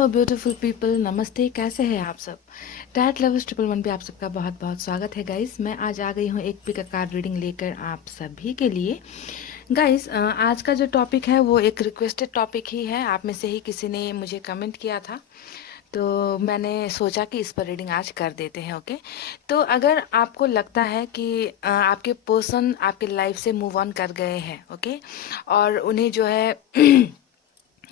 Hello beautiful people, नमस्ते। कैसे हैं आप सब? टैट लवर्स 111 पे आप सबका बहुत बहुत स्वागत है गाइस। मैं आज आ गई हूँ एक पिक कार्ड रीडिंग लेकर आप सभी के लिए। गाइस, आज का जो टॉपिक है वो एक रिक्वेस्टेड टॉपिक ही है। आप में से ही किसी ने मुझे कमेंट किया था, तो मैंने सोचा कि इस पर रीडिंग आज कर देते हैं। ओके, तो अगर आपको लगता है कि आपके पर्सन आपके लाइफ से मूव ऑन कर गए हैं, ओके, और उन्हें जो है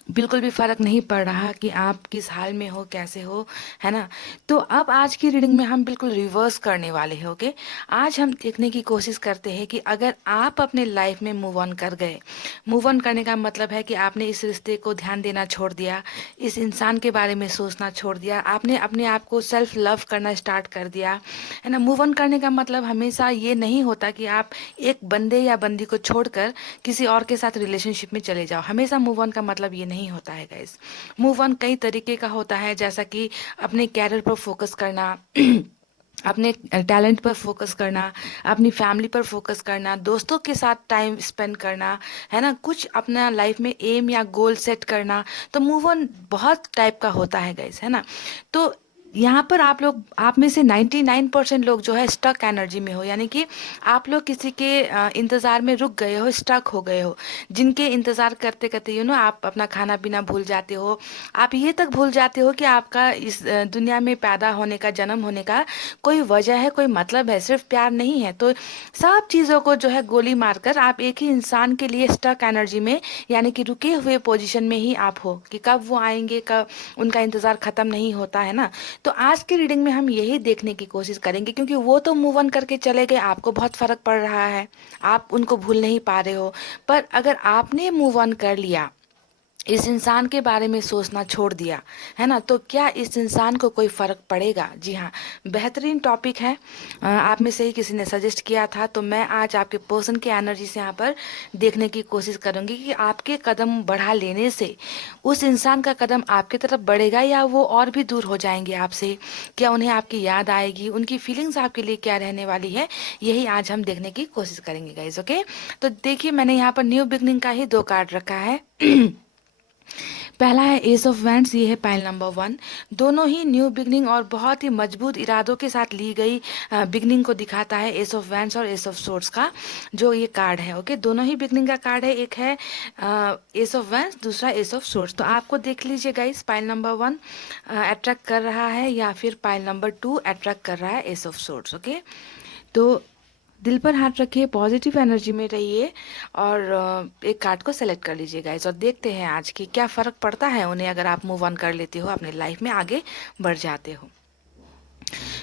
बिल्कुल भी फर्क नहीं पड़ रहा कि आप किस हाल में हो, कैसे हो, है ना। तो अब आज की रीडिंग में हम बिल्कुल रिवर्स करने वाले हैं। ओके, आज हम देखने की कोशिश करते हैं कि अगर आप अपने लाइफ में मूव ऑन कर गए, मूव ऑन करने का मतलब है कि आपने इस रिश्ते को ध्यान देना छोड़ दिया, इस इंसान के बारे में सोचना छोड़ दिया, आपने अपने आप को सेल्फ लव करना स्टार्ट कर दिया, है ना। मूव ऑन करने का मतलब हमेशा ये नहीं होता कि आप एक बंदे या बंदी को छोड़कर किसी और के साथ रिलेशनशिप में चले जाओ। हमेशा मूव ऑन का मतलब ये नहीं होता है गाइस। मूव ऑन कई तरीके का होता है, जैसा कि अपने कैरियर पर फोकस करना, अपने टैलेंट पर फोकस करना, अपनी फैमिली पर फोकस करना, दोस्तों के साथ टाइम स्पेंड करना, है ना, कुछ अपना लाइफ में एम या गोल सेट करना। तो मूव ऑन बहुत टाइप का होता है गाइस, है ना। तो यहाँ पर आप में से 99% लोग जो है स्टक एनर्जी में हो, यानी कि आप लोग किसी के इंतज़ार में रुक गए हो, स्टक हो गए हो, जिनके इंतज़ार करते करते आप अपना खाना पीना भूल जाते हो। आप ये तक भूल जाते हो कि आपका इस दुनिया में पैदा होने का, जन्म होने का कोई वजह है, कोई मतलब है, सिर्फ प्यार नहीं है। तो सब चीज़ों को जो है गोली मारकर आप एक ही इंसान के लिए स्टक एनर्जी में, यानी कि रुके हुए पोजीशन में ही आप हो कि कब वो आएंगे, कब उनका इंतज़ार ख़त्म नहीं होता है ना। तो आज की रीडिंग में हम यही देखने की कोशिश करेंगे, क्योंकि वो तो मूव ऑन करके चले गए, आपको बहुत फर्क पड़ रहा है, आप उनको भूल नहीं पा रहे हो। पर अगर आपने मूव ऑन कर लिया, इस इंसान के बारे में सोचना छोड़ दिया, है ना, तो क्या इस इंसान को कोई फर्क पड़ेगा? जी हाँ, बेहतरीन टॉपिक है। आप में से ही किसी ने सजेस्ट किया था, तो मैं आज आपके पर्सन के एनर्जी से यहाँ पर देखने की कोशिश करूंगी कि आपके कदम बढ़ा लेने से उस इंसान का कदम आपकी तरफ बढ़ेगा या वो और भी दूर हो जाएंगे आपसे। क्या उन्हें आपकी याद आएगी, उनकी फीलिंग्स आपके लिए क्या रहने वाली है, यही आज हम देखने की कोशिश करेंगे गाइज। ओके, तो देखिए, मैंने यहाँ पर न्यू बिगनिंग का ही 2 कार्ड रखा है। पहला है एस ऑफ वैंड्स, ये है पाइल नंबर 1। दोनों ही न्यू बिगनिंग और बहुत ही मजबूत इरादों के साथ ली गई बिगनिंग को दिखाता है, एस ऑफ वैंड्स और एस ऑफ सोर्ड्स का जो ये कार्ड है। ओके, दोनों ही बिगनिंग का कार्ड है, एक है एस ऑफ वैंड्स, दूसरा एस ऑफ सोर्ड्स। तो आपको देख लीजिए गाइस, पाइल नंबर 1 अट्रैक्ट कर रहा है या फिर पाइल नंबर 2 अट्रैक्ट कर रहा है एस ऑफ सोर्ड्स। ओके, तो दिल पर हाथ रखिए, पॉजिटिव एनर्जी में रहिए और एक कार्ड को सेलेक्ट कर लीजिए गाइस, और देखते हैं आज की क्या फ़र्क पड़ता है उन्हें अगर आप मूव ऑन कर लेते हो, अपने लाइफ में आगे बढ़ जाते हो।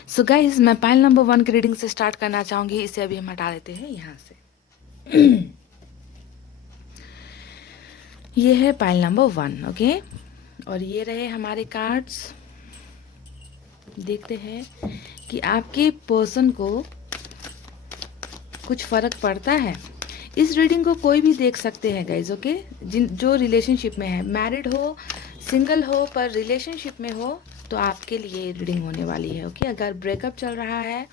सो गाइस, मैं पाइल नंबर 1 की रीडिंग से स्टार्ट करना चाहूँगी। इसे अभी हम हटा देते हैं यहाँ से। ये है पाइल नंबर 1। ओके, और ये रहे हमारे कार्ड्स। देखते हैं कि आपके पर्सन को कुछ फ़र्क पड़ता है। इस रीडिंग को कोई भी देख सकते हैं गाइज। ओके, जिन जो रिलेशनशिप में है, मैरिड हो, सिंगल हो, पर रिलेशनशिप में हो, तो आपके लिए रीडिंग होने वाली है। ओके, अगर ब्रेकअप चल रहा है,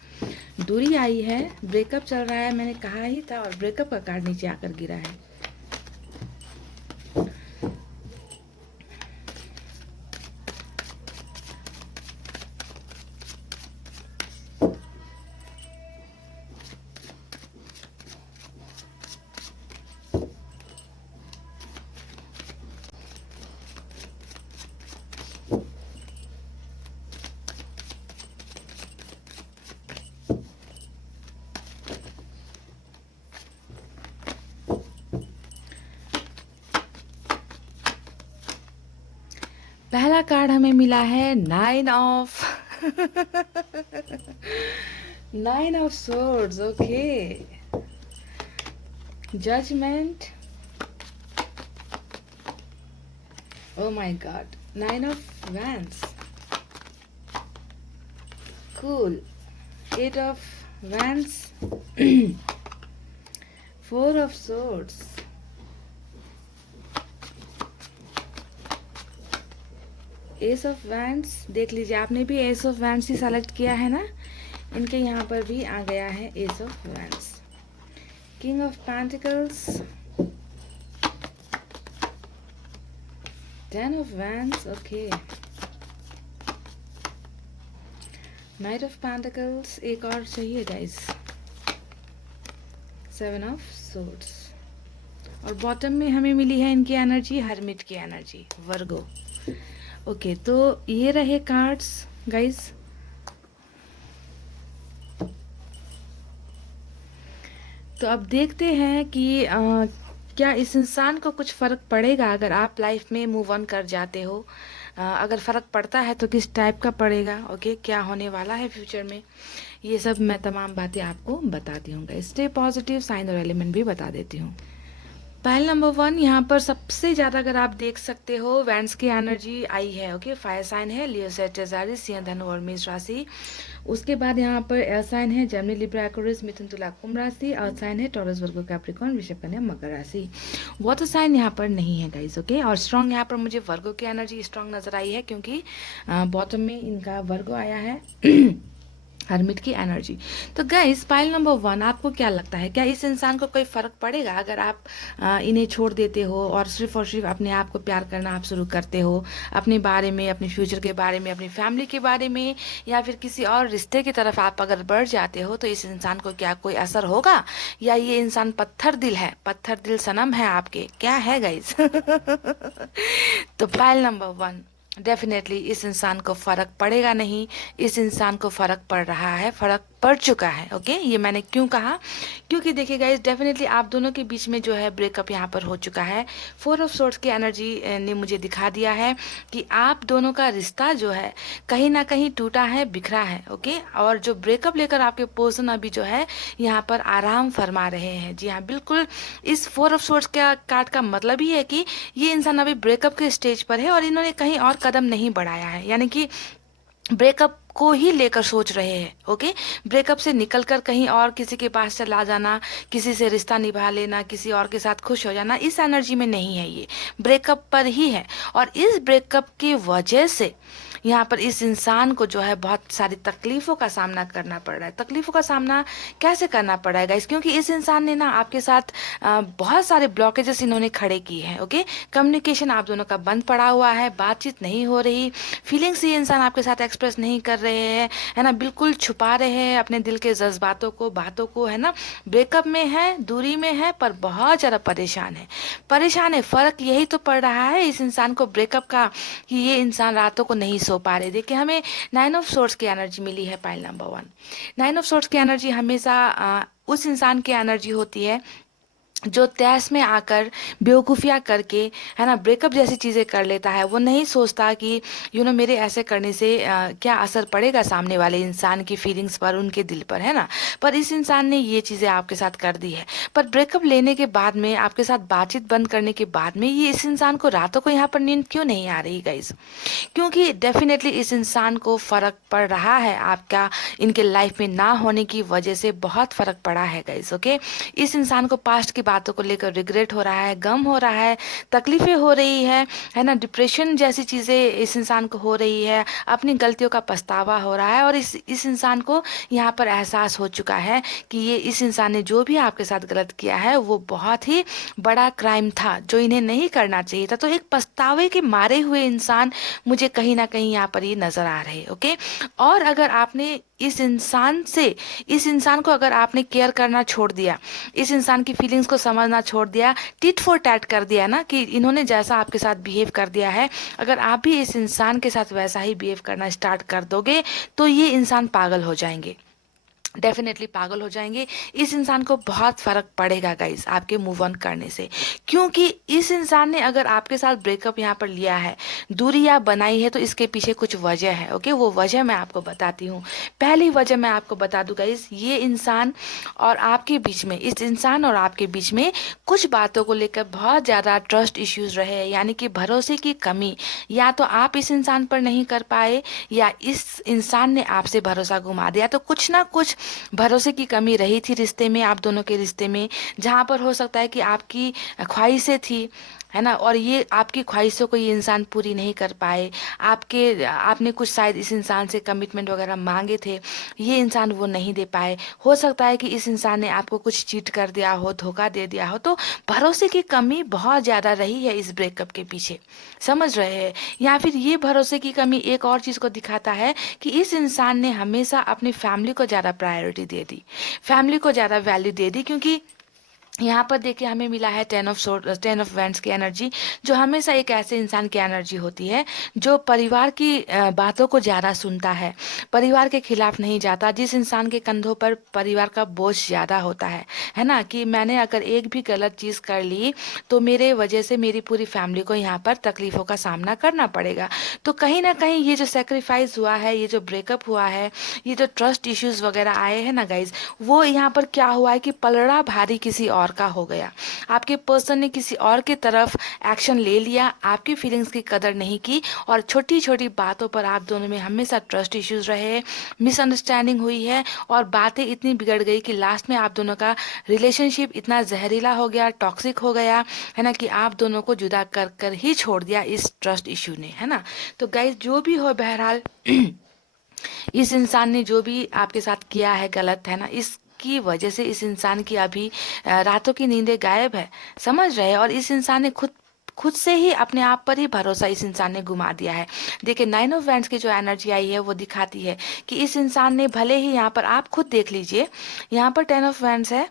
दूरी आई है, ब्रेकअप चल रहा है, मैंने कहा ही था, और ब्रेकअप का कार्ड नीचे आकर गिरा है। पहला कार्ड हमें मिला है 9 of nine of swords. Okay, judgement, oh my god, 9 of wands, cool, 8 of wands, 4 of swords, S of wands. देख लीजिए, आपने भी S of wands he select किया है ना, इनके यहाँ पर भी आ गया है S of wands. King of pentacles, 10 of wands। Okay, night of pentacles, एक और चाहिए गाइस, 7 ऑफ सोर्ड्स, और बॉटम में हमें मिली है इनकी एनर्जी, हर्मिट की एनर्जी, वर्गो। ओके, तो ये रहे कार्ड्स गाइस। तो अब देखते हैं कि क्या इस इंसान को कुछ फ़र्क पड़ेगा अगर आप लाइफ में मूव ऑन कर जाते हो। अगर फ़र्क पड़ता है तो किस टाइप का पड़ेगा, ओके, क्या होने वाला है फ्यूचर में, ये सब मैं तमाम बातें आपको बताती हूँ। स्टे पॉजिटिव, साइन और एलिमेंट भी बता देती हूँ। पाइल नंबर 1, यहाँ पर सबसे ज़्यादा अगर आप देख सकते हो वैंड्स की एनर्जी आई है, ओके। फायर साइन है लियो, सेजिटेरियस, एरीज, सिंह, धनु और मेष राशि। उसके बाद यहाँ पर एयर साइन है जेमिनी, लिब्रा, एक्वेरियस, मिथुन, तुला, कुंभ राशि। अर्थ साइन है टॉरस, वर्गो, कैप्रिकॉर्न, वृषभ, कन्या, मकर राशि। वाटर साइन यहाँ पर नहीं है गाइस, ओके। और स्ट्रॉन्ग यहाँ पर मुझे वर्गो की एनर्जी स्ट्रॉन्ग नजर आई है, क्योंकि बॉटम में इनका वर्गो आया है, हर्मिट की एनर्जी। तो गाइस, पाइल नंबर 1, आपको क्या लगता है, क्या इस इंसान को कोई फर्क पड़ेगा अगर आप इन्हें छोड़ देते हो और सिर्फ अपने आप को प्यार करना आप शुरू करते हो, अपने बारे में, अपने फ्यूचर के बारे में, अपनी फैमिली के बारे में, या फिर किसी और रिश्ते की तरफ आप अगर बढ़ जाते हो, तो इस इंसान को क्या कोई असर होगा, या ये इंसान पत्थर दिल है, पत्थर दिल सनम है आपके, क्या है गाइस? तो पाइल नंबर 1, डेफिनेटली इस इंसान को फ़र्क पड़ेगा नहीं, इस इंसान को फ़र्क पड़ रहा है, फ़र्क पड़ चुका है, ओके। ये मैंने क्यों कहा, क्योंकि देखिए गाइस, डेफिनेटली आप दोनों के बीच में जो है ब्रेकअप यहाँ पर हो चुका है। 4 ऑफ सोर्ड्स की एनर्जी ने मुझे दिखा दिया है कि आप दोनों का रिश्ता जो है कहीं ना कहीं टूटा है, बिखरा है, ओके। और जो ब्रेकअप लेकर आपके पर्सन अभी जो है यहाँ पर आराम फरमा रहे हैं। जी हाँ, बिल्कुल, इस 4 ऑफ सोर्ड्स का कार्ड का मतलब ही है कि ये इंसान अभी ब्रेकअप के स्टेज पर है और इन्होंने कहीं और कदम नहीं बढ़ाया है, यानी कि ब्रेकअप को ही लेकर सोच रहे हैं, ओके। ब्रेकअप से निकलकर कहीं और किसी के पास चला जाना, किसी से रिश्ता निभा लेना, किसी और के साथ खुश हो जाना, इस एनर्जी में नहीं है, ये ब्रेकअप पर ही है। और इस ब्रेकअप की वजह से यहाँ पर इस इंसान को जो है बहुत सारी तकलीफ़ों का सामना करना पड़ रहा है। तकलीफ़ों का सामना कैसे करना पड़ रहा है गाइस, क्योंकि इस इंसान ने ना आपके साथ बहुत सारे ब्लॉकेजेस इन्होंने खड़े किए हैं, ओके। कम्युनिकेशन आप दोनों का बंद पड़ा हुआ है, बातचीत नहीं हो रही, फीलिंग्स ये इंसान आपके साथ एक्सप्रेस नहीं कर रहे हैं, है ना, बिल्कुल छुपा रहे हैं अपने दिल के जज्बातों को, बातों को, है ना। ब्रेकअप में है, दूरी में है, पर बहुत ज़्यादा परेशान है, परेशान है। फ़र्क यही तो पड़ रहा है इस इंसान को ब्रेकअप का, कि ये इंसान रातों को नहीं सो पा रहे। देखिए, हमें 9 ऑफ सोर्ड्स की एनर्जी मिली है पाइल नंबर 1। 9 ऑफ सोर्ड्स की एनर्जी हमेशा उस इंसान की एनर्जी होती है जो तैस में आकर बेवकूफ़ियाँ करके, है ना, ब्रेकअप जैसी चीज़ें कर लेता है। वो नहीं सोचता कि मेरे ऐसे करने से क्या असर पड़ेगा सामने वाले इंसान की फीलिंग्स पर, उनके दिल पर, है ना। पर इस इंसान ने ये चीज़ें आपके साथ कर दी है। पर ब्रेकअप लेने के बाद में, आपके साथ बातचीत बंद करने के बाद में, ये इस इंसान को रातों को यहाँ पर नींद क्यों नहीं आ रही गाइस? क्योंकि डेफिनेटली इस इंसान को फ़र्क पड़ रहा है आपका इनके लाइफ में ना होने की वजह से, बहुत फ़र्क पड़ा है गाइस, ओके। इस इंसान को पास्ट की बातों को लेकर रिग्रेट हो रहा है, गम हो रहा है, तकलीफें हो रही है ना, डिप्रेशन जैसी चीज़ें इस इंसान को हो रही है, अपनी गलतियों का पछतावा हो रहा है। और इस इंसान को यहाँ पर एहसास हो चुका है कि ये इस इंसान ने जो भी आपके साथ गलत किया है वो बहुत ही बड़ा क्राइम था, जो इन्हें नहीं करना चाहिए था। तो एक पछतावे के मारे हुए इंसान मुझे कहीं ना कहीं यहाँ पर ये नज़र आ रहे, ओके। और अगर आपने इस इंसान को अगर आपने केयर करना छोड़ दिया, इस इंसान की फीलिंग्स को समझना छोड़ दिया, टिट फॉर टैट कर दिया ना, कि इन्होंने जैसा आपके साथ बिहेव कर दिया है, अगर आप भी इस इंसान के साथ वैसा ही बिहेव करना स्टार्ट कर दोगे, तो ये इंसान पागल हो जाएंगे, डेफिनेटली पागल हो जाएंगे। इस इंसान को बहुत फ़र्क पड़ेगा गाइस आपके मूव ऑन करने से, क्योंकि इस इंसान ने अगर आपके साथ ब्रेकअप यहाँ पर लिया है, दूरी या बनाई है, तो इसके पीछे कुछ वजह है, ओके। वो वजह मैं आपको बताती हूँ। पहली वजह मैं आपको बता दूँ गाइस, ये इंसान और आपके बीच में, इस इंसान और आपके बीच में कुछ बातों को लेकर बहुत ज़्यादा ट्रस्ट इश्यूज़ रहे हैं, यानी कि भरोसे की कमी। या तो आप इस इंसान पर नहीं कर पाए, या इस इंसान ने आपसे भरोसा घुमा दिया। तो कुछ ना कुछ भरोसे की कमी रही थी रिश्ते में, आप दोनों के रिश्ते में, जहाँ पर हो सकता है कि आपकी ख्वाहिशें थी, है ना, और ये आपकी ख्वाहिशों को ये इंसान पूरी नहीं कर पाए, आपने कुछ शायद इस इंसान से कमिटमेंट वगैरह मांगे थे, ये इंसान वो नहीं दे पाए। हो सकता है कि इस इंसान ने आपको कुछ चीट कर दिया हो, धोखा दे दिया हो, तो भरोसे की कमी बहुत ज़्यादा रही है इस ब्रेकअप के पीछे, समझ रहे हैं। या फिर ये भरोसे की कमी एक और चीज़ को दिखाता है कि इस इंसान ने हमेशा अपनी फैमिली को ज़्यादा प्रायोरिटी दे दी, फैमिली को ज़्यादा वैल्यू दे दी। क्योंकि यहाँ पर देखिए हमें मिला है 10 ऑफ वैंड्स की एनर्जी, जो हमेशा एक ऐसे इंसान की एनर्जी होती है जो परिवार की बातों को ज़्यादा सुनता है, परिवार के खिलाफ नहीं जाता, जिस इंसान के कंधों पर परिवार का बोझ ज़्यादा होता है ना, कि मैंने अगर एक भी गलत चीज़ कर ली तो मेरे वजह से मेरी पूरी फैमिली को यहाँ पर तकलीफ़ों का सामना करना पड़ेगा। तो कहीं ना कहीं ये जो सेक्रीफाइस हुआ है, ये जो ब्रेकअप हुआ है, ये जो ट्रस्ट इश्यूज़ वगैरह आए हैं ना गाइज, वो यहाँ पर क्या हुआ है कि पलड़ा भारी किसी और का हो गया। आपके पर्सन ने किसी और की तरफ एक्शन ले लिया, आपकी फीलिंग्स की कदर नहीं की, और छोटी छोटी बातों पर आप दोनों में हमेशा ट्रस्ट इश्यूज रहे, मिसअंडरस्टैंडिंग हुई है, और बातें इतनी बिगड़ गई कि लास्ट में आप दोनों का रिलेशनशिप इतना जहरीला हो गया, टॉक्सिक हो गया, है ना, कि आप दोनों को जुदा कर कर ही छोड़ दिया इस ट्रस्ट इश्यू ने, है ना। तो गाइज जो भी हो, बहरहाल इस इंसान ने जो भी आपके साथ किया है गलत, है ना, इसकी वजह से इस इंसान की अभी रातों की नींदें गायब है, समझ रहे हैं। और इस इंसान ने खुद से ही अपने आप पर ही भरोसा इस इंसान ने घुमा दिया है। देखिए 9 ऑफ वैंड्स की जो एनर्जी आई है वो दिखाती है कि इस इंसान ने भले ही, यहाँ पर आप खुद देख लीजिए, यहाँ पर 10 ऑफ वैंड्स है,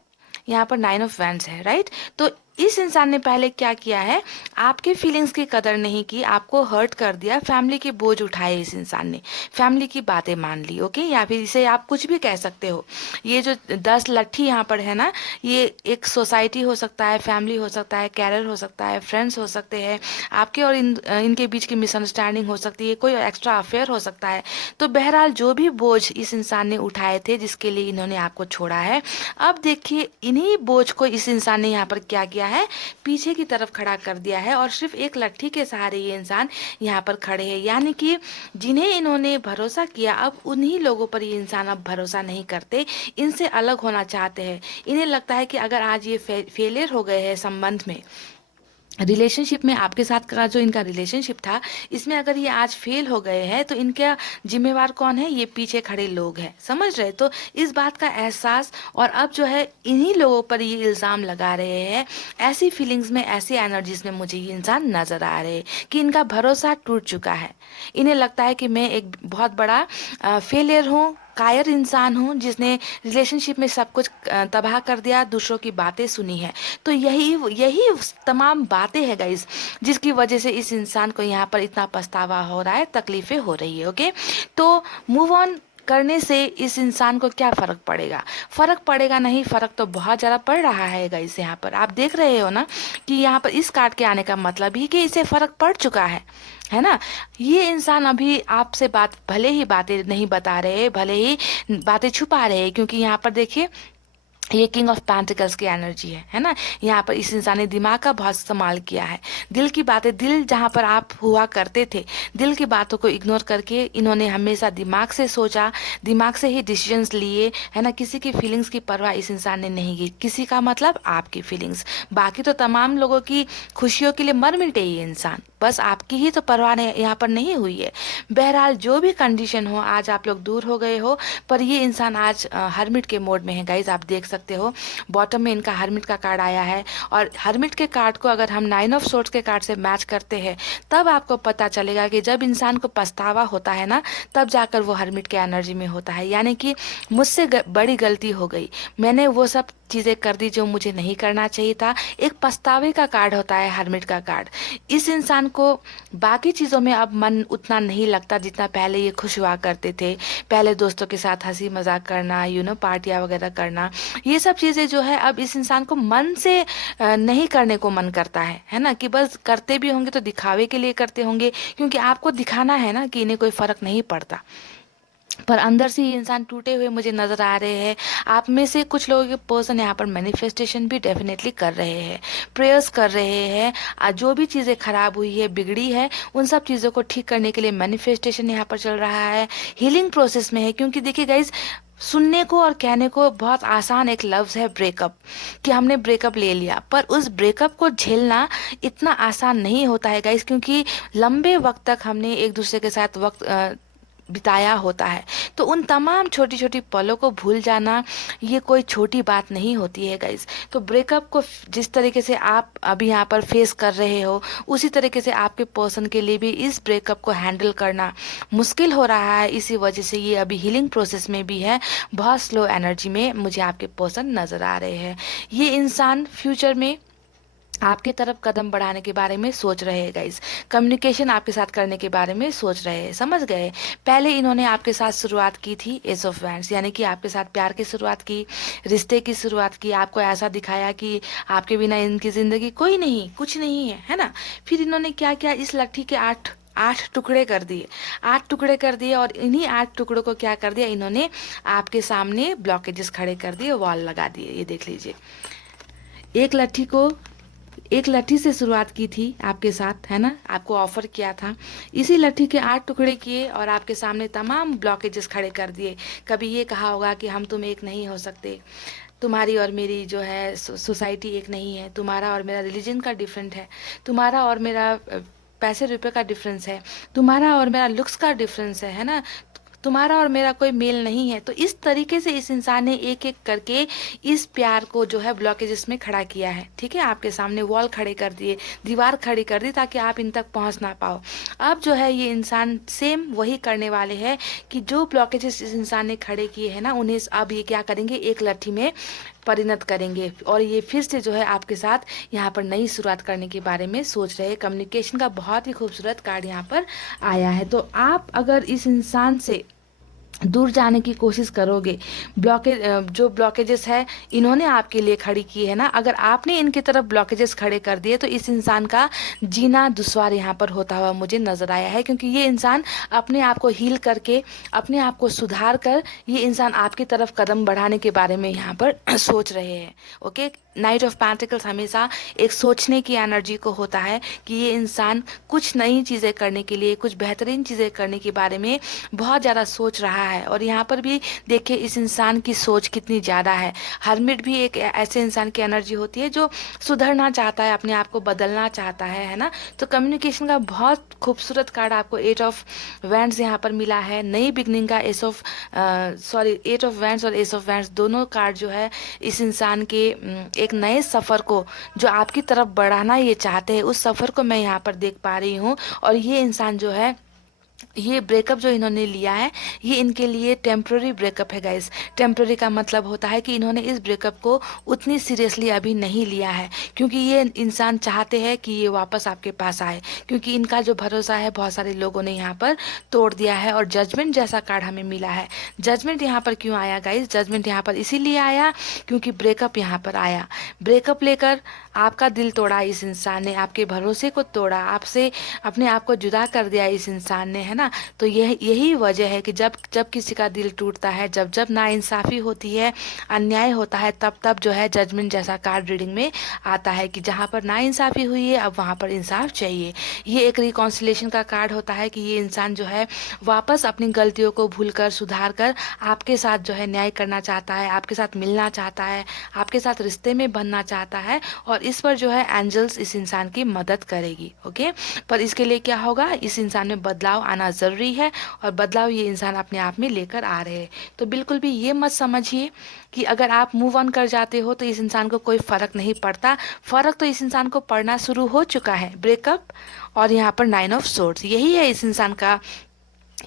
यहाँ पर 9 ऑफ वैंड्स है, राइट। तो इस इंसान ने पहले क्या किया है, आपके फीलिंग्स की कदर नहीं की, आपको हर्ट कर दिया, फैमिली के बोझ उठाए इस इंसान ने, फैमिली की बातें मान ली, ओके, या फिर इसे आप कुछ भी कह सकते हो। ये जो 10 लट्ठी यहाँ पर है ना, ये एक सोसाइटी हो सकता है, फैमिली हो सकता है, कैरियर हो सकता है, फ्रेंड्स हो सकते हैं, आपके और इनके बीच की मिसअंडरस्टैंडिंग हो सकती है, कोई एक्स्ट्रा अफेयर हो सकता है। तो बहरहाल जो भी बोझ इस इंसान ने उठाए थे, जिसके लिए इन्होंने आपको छोड़ा है, अब देखिए इन्हीं बोझ को इस इंसान ने यहाँ पर क्या किया है, पीछे की तरफ खड़ा कर दिया है, और सिर्फ एक लट्ठी के सहारे ये इंसान यहाँ पर खड़े हैं। यानी कि जिन्हें इन्होंने भरोसा किया, अब उन्हीं लोगों पर ये इंसान अब भरोसा नहीं करते, इनसे अलग होना चाहते हैं। इन्हें लगता है कि अगर आज ये फेलियर हो गए हैं संबंध में, रिलेशनशिप में, आपके साथ का जो इनका रिलेशनशिप था, इसमें अगर ये आज फेल हो गए हैं तो इनका जिम्मेवार कौन है, ये पीछे खड़े लोग हैं, समझ रहे। तो इस बात का एहसास, और अब जो है इन्हीं लोगों पर ये इल्ज़ाम लगा रहे हैं, ऐसी फीलिंग्स में, ऐसी एनर्जीज में मुझे ये इंसान नज़र आ रहे हैं कि इनका भरोसा टूट चुका है। इन्हें लगता है कि मैं एक बहुत बड़ा फेलियर हूँ, कायर इंसान हूँ, जिसने रिलेशनशिप में सब कुछ तबाह कर दिया, दूसरों की बातें सुनी है। तो यही तमाम बातें हैं गाइस, जिसकी वजह से इस इंसान को यहाँ पर इतना पछतावा हो रहा है, तकलीफें हो रही है, ओके। तो मूव ऑन करने से इस इंसान को क्या फ़र्क पड़ेगा, फ़र्क पड़ेगा नहीं, फ़र्क तो बहुत ज़्यादा पड़ रहा है गाइस। यहाँ पर आप देख रहे हो ना कि यहाँ पर इस कार्ड के आने का मतलब ही कि इसे फ़र्क पड़ चुका है ना। ये इंसान अभी आपसे भले ही बातें नहीं बता रहे, भले ही बातें छुपा रहे, क्योंकि यहाँ पर देखिए ये किंग ऑफ पेंटिकल्स की एनर्जी है ना। यहाँ पर इस इंसान ने दिमाग का बहुत इस्तेमाल किया है, दिल की बातें, दिल जहाँ पर आप हुआ करते थे, दिल की बातों को इग्नोर करके इन्होंने हमेशा दिमाग से सोचा, दिमाग से ही डिसीजंस लिए, है ना। किसी की फीलिंग्स की परवाह इस इंसान ने नहीं की, किसी का मतलब आपकी फीलिंग्स, बाकी तो तमाम लोगों की खुशियों के लिए मर मिटे ये इंसान, बस आपकी ही तो परवाह यहाँ पर नहीं हुई है। बहरहाल जो भी कंडीशन हो, आज आप लोग दूर हो गए हो, पर ये इंसान आज हर्मिट के मोड में है गाइज। आप देख सकते हो बॉटम में इनका हर्मिट का कार्ड आया है, और हर्मिट के कार्ड को अगर हम 9 ऑफ सोर्ड्स के कार्ड से मैच करते हैं, तब आपको पता चलेगा कि जब इंसान को पछतावा होता है ना, तब जाकर वो हर्मिट के एनर्जी में होता है। यानी कि मुझसे बड़ी गलती हो गई, मैंने वो सब चीज़ें कर दी जो मुझे नहीं करना चाहिए था। एक पछतावे का कार्ड होता है हर्मिट का कार्ड। इस इंसान को बाकी चीज़ों में अब मन उतना नहीं लगता जितना पहले ये खुश हुआ करते थे। पहले दोस्तों के साथ हंसी मजाक करना, पार्टियाँ वगैरह करना, ये सब चीज़ें जो है अब इस इंसान को मन से नहीं करने को मन करता है ना। कि बस करते भी होंगे तो दिखावे के लिए करते होंगे, क्योंकि आपको दिखाना है ना कि इन्हें कोई फ़र्क नहीं पड़ता। पर अंदर से ये इंसान टूटे हुए मुझे नज़र आ रहे हैं। आप में से कुछ लोगों के पर्सन यहाँ पर मैनिफेस्टेशन भी डेफिनेटली कर रहे हैं, प्रेयर्स कर रहे हैं। जो भी चीज़ें खराब हुई है, बिगड़ी है, उन सब चीज़ों को ठीक करने के लिए मैनिफेस्टेशन यहाँ पर चल रहा है, हीलिंग प्रोसेस में है। क्योंकि देखिए गाइज, सुनने को और कहने को बहुत आसान एक लफ्ज़ है ब्रेकअप, कि हमने ब्रेकअप ले लिया, पर उस ब्रेकअप को झेलना इतना आसान नहीं होता है गाइस, क्योंकि लंबे वक्त तक हमने एक दूसरे के साथ वक्त बिताया होता है। तो उन तमाम छोटी छोटी पलों को भूल जाना ये कोई छोटी बात नहीं होती है गाइस। तो ब्रेकअप को जिस तरीके से आप अभी यहाँ पर फेस कर रहे हो, उसी तरीके से आपके पर्सन के लिए भी इस ब्रेकअप को हैंडल करना मुश्किल हो रहा है। इसी वजह से ये अभी हीलिंग प्रोसेस में भी है, बहुत स्लो एनर्जी में मुझे आपके पर्सन नज़र आ रहे हैं। ये इंसान फ्यूचर में आपकी तरफ कदम बढ़ाने के बारे में सोच रहे हैं गाइस, कम्युनिकेशन आपके साथ करने के बारे में सोच रहे हैं, समझ गए। पहले इन्होंने आपके साथ शुरुआत की थी एस ऑफ वैंड्स, यानी कि आपके साथ प्यार की शुरुआत की, रिश्ते की शुरुआत की, आपको ऐसा दिखाया कि आपके बिना इनकी ज़िंदगी कोई नहीं, कुछ नहीं है, है ना। फिर इन्होंने क्या किया, इस लट्ठी के आठ टुकड़े कर दिए, 8 टुकड़े कर दिए, और इन्हीं 8 टुकड़ों को क्या कर दिया इन्होंने, आपके सामने ब्लॉकेजेस खड़े कर दिए, वॉल लगा दिए। ये देख लीजिए, एक लट्ठी से शुरुआत की थी आपके साथ, है ना, आपको ऑफर किया था, इसी लट्ठी के 8 टुकड़े किए और आपके सामने तमाम ब्लॉकेजेस खड़े कर दिए। कभी ये कहा होगा कि हम तुम एक नहीं हो सकते, तुम्हारी और मेरी जो है सोसाइटी एक नहीं है, तुम्हारा और मेरा रिलीजन का डिफरेंट है, तुम्हारा और मेरा पैसे रुपए का डिफरेंस है, तुम्हारा और मेरा लुक्स का डिफरेंस है ना, तुम्हारा और मेरा कोई मेल नहीं है। तो इस तरीके से इस इंसान ने एक एक करके इस प्यार को जो है ब्लॉकेजेस में खड़ा किया है, ठीक है। आपके सामने वॉल खड़े कर दिए, दीवार खड़ी कर दी, ताकि आप इन तक पहुंच ना पाओ। अब जो है ये इंसान सेम वही करने वाले हैं कि जो ब्लॉकेजेस इस इंसान ने खड़े किए हैं ना, उन्हें अब ये क्या करेंगे, एक लट्ठी में परिणत करेंगे, और ये फिर से जो है आपके साथ यहाँ पर नई शुरुआत करने के बारे में सोच रहे हैं। कम्युनिकेशन का बहुत ही खूबसूरत कार्ड यहाँ पर आया है। तो आप अगर इस इंसान से दूर जाने की कोशिश करोगे, जो ब्लॉकेजेस है इन्होंने आपके लिए खड़ी की है ना, अगर आपने इनकी तरफ ब्लॉकेजेस खड़े कर दिए तो इस इंसान का जीना दुश्वार यहाँ पर होता हुआ मुझे नज़र आया है, क्योंकि ये इंसान अपने आप को हील करके, अपने आप को सुधार कर, ये इंसान आपकी तरफ कदम बढ़ाने के बारे में यहाँ पर सोच रहे हैं। ओके, नाइट ऑफ पेंटिकल्स हमेशा एक सोचने की एनर्जी को होता है कि ये इंसान कुछ नई चीज़ें करने के लिए, कुछ बेहतरीन चीज़ें करने के बारे में बहुत ज़्यादा सोच रहा है। और यहाँ पर भी देखिए इस इंसान की सोच कितनी ज़्यादा है। हर्मिट भी एक ऐसे इंसान की एनर्जी होती है जो सुधरना चाहता है, अपने आप को बदलना चाहता है ना। तो कम्युनिकेशन का बहुत खूबसूरत कार्ड आपको 8 ऑफ वैंड्स यहाँ पर मिला है, नई बिगनिंग का 8 ऑफ वैंड्स और एस ऑफ वैंड्स दोनों कार्ड जो है इस इंसान के एक नए सफ़र को जो आपकी तरफ बढ़ाना ये चाहते हैं, उस सफ़र को मैं यहाँ पर देख पा रही हूँ। और ये इंसान जो है, ये ब्रेकअप जो इन्होंने लिया है ये इनके लिए टेम्प्ररी ब्रेकअप है गाइस। टेम्प्ररी का मतलब होता है कि इन्होंने इस ब्रेकअप को उतनी सीरियसली अभी नहीं लिया है, क्योंकि ये इंसान चाहते हैं कि ये वापस आपके पास आए, क्योंकि इनका जो भरोसा है बहुत सारे लोगों ने यहाँ पर तोड़ दिया है। और जजमेंट जैसा कार्ड हमें मिला है। जजमेंट यहाँ पर क्यों आया गाइस, जजमेंट यहाँ पर इसीलिए आया क्योंकि ब्रेकअप यहाँ पर आया। ब्रेकअप लेकर आपका दिल तोड़ा इस इंसान ने, आपके भरोसे को तोड़ा, आपसे अपने आप को जुदा कर दिया इस इंसान ने, है ना। तो यही वजह है कि जब जब किसी का दिल टूटता है, जब जब नाइंसाफ़ी होती है, अन्याय होता है, तब तब जो है जजमेंट जैसा कार्ड रीडिंग में आता है कि जहाँ पर नाइंसाफ़ी हुई है अब वहाँ पर इंसाफ चाहिए। ये एक रिकॉन्सिलेशन का कार्ड होता है कि ये इंसान जो है वापस अपनी गलतियों को भूलकर, सुधार कर आपके साथ जो है न्याय करना चाहता है, आपके साथ मिलना चाहता है, आपके साथ रिश्ते में बनना चाहता है। और इस पर जो है एंजल्स इस इंसान की मदद करेगी। ओके, पर इसके लिए क्या होगा, इस इंसान में बदलाव आना ज़रूरी है, और बदलाव ये इंसान अपने आप में लेकर आ रहे हैं। तो बिल्कुल भी ये मत समझिए कि अगर आप मूव ऑन कर जाते हो तो इस इंसान को कोई फ़र्क नहीं पड़ता। फ़र्क तो इस इंसान को पड़ना शुरू हो चुका है। ब्रेकअप और यहाँ पर 9 ऑफ सोर्ड्स, यही है इस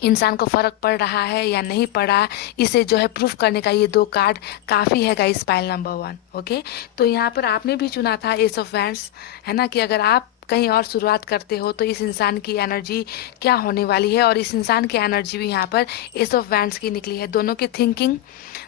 इंसान को फ़र्क पड़ रहा है या नहीं पड़ा, इसे जो है प्रूफ करने का ये 2 कार्ड काफ़ी है गाइस, पाइल नंबर 1। ओके, तो यहाँ पर आपने भी चुना था एस ऑफ वैंड्स, है ना, कि अगर आप कहीं और शुरुआत करते हो तो इस इंसान की एनर्जी क्या होने वाली है। और इस इंसान की एनर्जी भी यहाँ पर एस ऑफ वैंड्स की निकली है। दोनों की थिंकिंग,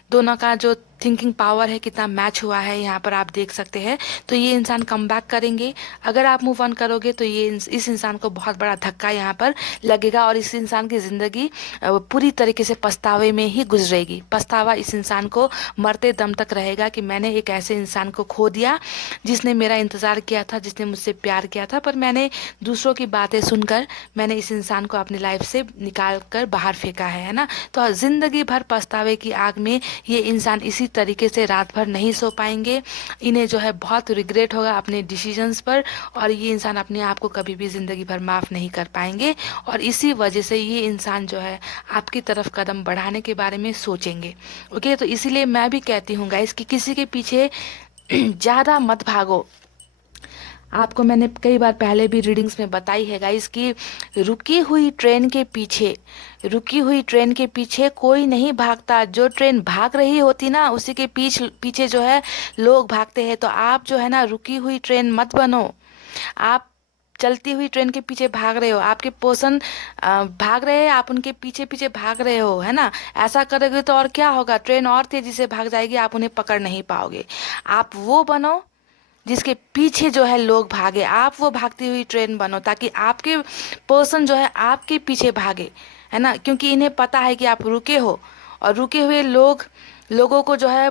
दोनों का जो थिंकिंग पावर है कितना मैच हुआ है यहाँ पर आप देख सकते हैं। तो ये इंसान कम बैक करेंगे। अगर आप मूव ऑन करोगे तो ये इस इंसान को बहुत बड़ा धक्का यहाँ पर लगेगा और इस इंसान की ज़िंदगी पूरी तरीके से पछतावे में ही गुजरेगी। पछतावा इस इंसान को मरते दम तक रहेगा कि मैंने एक ऐसे इंसान को खो दिया जिसने मेरा इंतज़ार किया था, जिसने मुझसे प्यार किया था, पर मैंने दूसरों की बातें सुनकर मैंने इस इंसान को अपनी लाइफ से निकाल कर बाहर फेंका है ना। तो ज़िंदगी भर पछतावे की आग में ये इंसान इसी तरीके से रात भर नहीं सो पाएंगे। इन्हें जो है बहुत रिग्रेट होगा अपने डिसीजंस पर और ये इंसान अपने आप को कभी भी ज़िंदगी भर माफ़ नहीं कर पाएंगे और इसी वजह से ये इंसान जो है आपकी तरफ कदम बढ़ाने के बारे में सोचेंगे। ओके, तो इसीलिए मैं भी कहती हूँ गाइस कि किसी के पीछे ज़्यादा मत भागो। आपको मैंने कई बार पहले भी रीडिंग्स में बताई है गाइस कि रुकी हुई ट्रेन के पीछे, रुकी हुई ट्रेन के पीछे कोई नहीं भागता। जो ट्रेन भाग रही होती ना उसी के पीछे जो है लोग भागते हैं। तो आप जो है ना रुकी हुई ट्रेन मत बनो। आप चलती हुई ट्रेन के पीछे भाग रहे हो, आपके पर्सन भाग रहे हैं, आप उनके पीछे पीछे भाग रहे हो, है ना। ऐसा करोगे तो और क्या होगा, ट्रेन और तेजी से भाग जाएगी, आप उन्हें पकड़ नहीं पाओगे। आप वो बनो जिसके पीछे जो है लोग भागे। आप वो भागती हुई ट्रेन बनो ताकि आपके पर्सन जो है आपके पीछे भागे, है ना। क्योंकि इन्हें पता है कि आप रुके हो और रुके हुए लोगों को जो है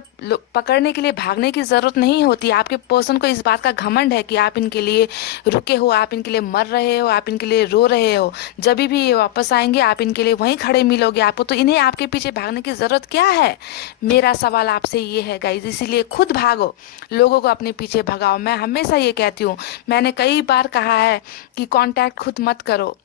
पकड़ने के लिए भागने की ज़रूरत नहीं होती। आपके पर्सन को इस बात का घमंड है कि आप इनके लिए रुके हो, आप इनके लिए मर रहे हो, आप इनके लिए रो रहे हो। जब भी ये वापस आएंगे आप इनके लिए वहीं खड़े मिलोगे आपको। तो इन्हें आपके पीछे भागने की ज़रूरत क्या है। मेरा सवाल आपसे ये है गाइज, इसीलिए खुद भागो, लोगों को अपने पीछे भगाओ। मैं हमेशा ये कहती हूँ, मैंने कई बार कहा है कि कांटेक्ट खुद मत करो,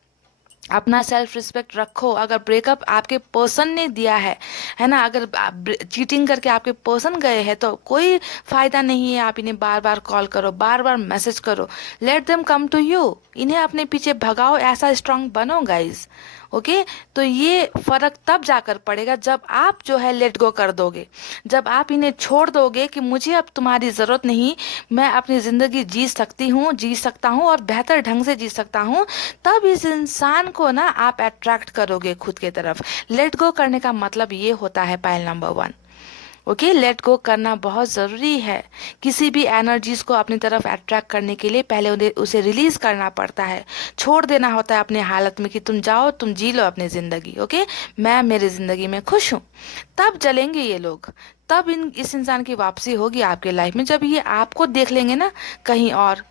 अपना सेल्फ रिस्पेक्ट रखो। अगर ब्रेकअप आपके पर्सन ने दिया है ना, अगर चीटिंग करके आपके पर्सन गए हैं तो कोई फायदा नहीं है आप इन्हें बार बार कॉल करो, बार बार मैसेज करो। Let them come to you, इन्हें अपने पीछे भगाओ, ऐसा स्ट्रांग बनो गाइज। ओके, तो ये फर्क तब जाकर पड़ेगा जब आप जो है लेट गो कर दोगे, जब आप इन्हें छोड़ दोगे कि मुझे अब तुम्हारी ज़रूरत नहीं, मैं अपनी ज़िंदगी जी सकती हूँ, जी सकता हूँ और बेहतर ढंग से जी सकता हूँ। तब इस इंसान को ना आप अट्रैक्ट करोगे खुद के तरफ। लेट गो करने का मतलब ये होता है pile number 1। Okay, let go करना बहुत ज़रूरी है। किसी भी एनर्जीज को अपनी तरफ अट्रैक्ट करने के लिए पहले उन्हें उसे रिलीज करना पड़ता है, छोड़ देना होता है अपने हालत में कि तुम जाओ, तुम जी लो अपनी ज़िंदगी। ओके, मैं मेरी ज़िंदगी में खुश हूँ। तब जलेंगे ये लोग, तब इस इंसान की वापसी होगी आपके लाइफ में जब ये आपको देख लेंगे ना कहीं और